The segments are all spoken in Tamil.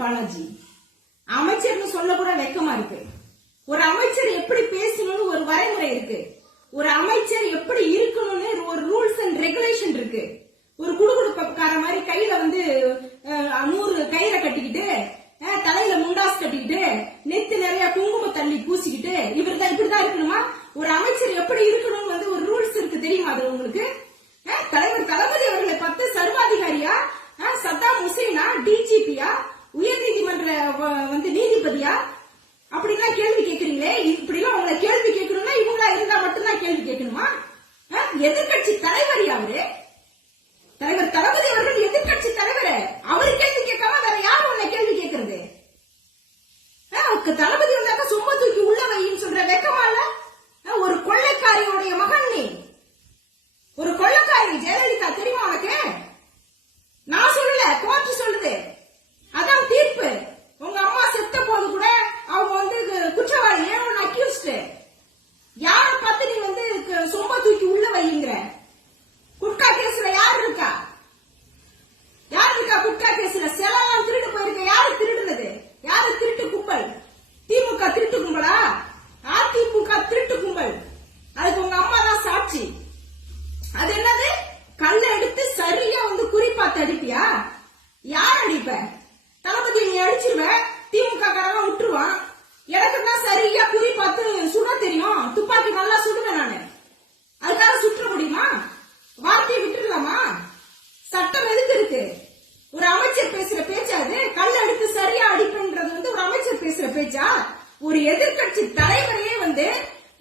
பாலாஜி, அமைச்சர்னு சொல்ல கூட வெக்கமா இருக்கு. ஒரு அமைச்சர் எப்படி பேசணும்னு ஒரு வரைமுறை இருக்கு. ஒரு அமைச்சர் எப்படி இருக்கணும்னு ஒரு ரூல்ஸ் அண்ட் ரெகுலேஷன் இருக்கு. ஒரு குடுகுடுப்பக்கார மாதிரி கையில 100 கயிறை கட்டிக்கிட்டு, தலையில முண்டாஸ் கட்டிக்கிட்டு, நெத்து நிறைய குங்கும தள்ளி பூசிக்கிட்டு இவர்தான் இப்படிதான் இருக்கணுமா? ஒரு அமைச்சர் எப்படி இருக்கணும்னு ஒரு ரூல்ஸ் இருக்கு, தெரியுமா அது உங்களுக்கு? தலைவர் தளபதி அவர்களை பார்த்து சர்வாதிகாரியா, சத்தாம் ஹுசைனா, டிஜிபியா, உயர் நீதிமன்ற நீதிபதியா அப்படின்னா கேள்வி கேட்கறீங்களே. இப்படி எல்லாம் உங்களை கேள்வி கேட்கணும்னா இவங்களா இருந்தா மட்டும்தான் கேள்வி கேட்கணுமா? எதிர்கட்சி தலைவர் அவரு, தலைவர் தளபதி அவர்கள் எதிர்கட்சி தலைவர். அவரு கேள்வி கேட்காம வேற யாரும் உன்னை கேள்வி கேட்கறது? தளபதி வந்தாக்க சும்மா தூக்கி உள்ள வைன்னு சொல்ற வெக்கமா இல்ல? ஒரு கொள்ளைக்காரியோடைய மகன் நீ, ஒரு கொள்ளைக்காரி ஜெயலலிதா, தெரியுமா உனக்கு? நான் சொல்லல, கோர்ட் சொல்லுது. அதான் தீர்ப்பு. உங்க அம்மா செத்த போது கூட அவங்க குற்றவாளி, ஏன் அக்யூஸ்ட். யார பார்த்து நீ சொம்ப தூக்கி உள்ள வைங்கிற? குட்கா கேஸ்ல யார் இருக்கா? யார் இருக்கா குட்கா கேஸ்ல? செலவெல்லாம் திருட்டு போயிருக்க. யாரு திருடுனது? யாரு திருட்டு கும்பல்? திமுக திருட்டு கும்பலா? அதிமுக திருட்டு கும்பல். அதுக்கு உங்க அம்மா தான் சாட்சி. அது என்னது? கல்ல எடுத்து சரியா குறி பார்த்து அடிப்பியா? யார் அடிப்ப? தளபதி நீ அடிச்சிருவ, திமுக காரங்க விட்டுருவான். எனக்கு தான் சரியா குறி பார்த்து சுட தெரியும். துப்பாக்கி நல்லா சுடுவேன் நானு. அதுக்காக சுற்ற முடியுமா? வார்த்தையை விட்டுடலாமா? சட்டம் எதுக்கு இருக்கு? ஒரு அமைச்சர் பேசுற பேச்சா அது? கல்ல எடுத்து சரியா அடிப்பன்றது ஒரு அமைச்சர் பேசுற பேச்சா? ஒரு எதிர்கட்சி தலைவரையே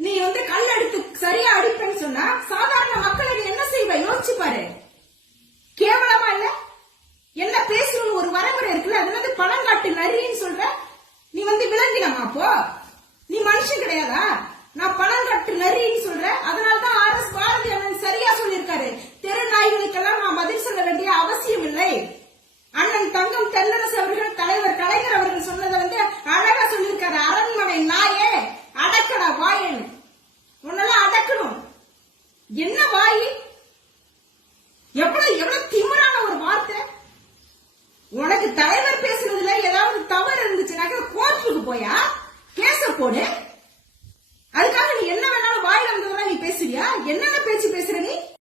நீ கல்ல எடுத்து சரியா அடிப்பேன்னு சொன்னா சாதாரண மக்களை நீ என்ன செய்வ? யோசிச்சு பாரு. கேவலமா இல்ல? என்ன பேசணும்னு ஒரு வரைமுறை இருக்குல்ல, அது பணங்காட்டு நரின்னு சொல்ற. நீ விளங்கினமா? அப்போ நீ மனுஷன் கிடையாதா? நான் பணங்காட்டு நரின்னு சொல்றேன். அதனால்தான் ஆர்.எஸ். பாரதி அண்ணன் சரியா சொல்லியிருக்காரு, தெரு நாய்களுக்கெல்லாம் நான் பதில் சொல்ல வேண்டிய அவசியம் இல்லை. அண்ணன் தங்கம் தென்னரசு அவர்கள், தலைவர் கலைஞர் அவர்கள் சொன்னதை அழகா சொல்லியிருக்காரு. அரண்மனை நாயே அடக்கடா வாயன்னு. உன்னெல்லாம் அடக்கணும். என்ன வாய்? எவ்வளவு திமிரான ஒரு வார்த்தை. உனக்கு தலைவர் பேசுறதுல ஏதாவது தவறு இருந்துச்சுனாக்க கோர்ட்டுக்கு போயா கேச போடு. அதுக்காக நீ என்ன வேணாலும் வாயில வந்ததெல்லாம் நீ பேசுறியா? என்ன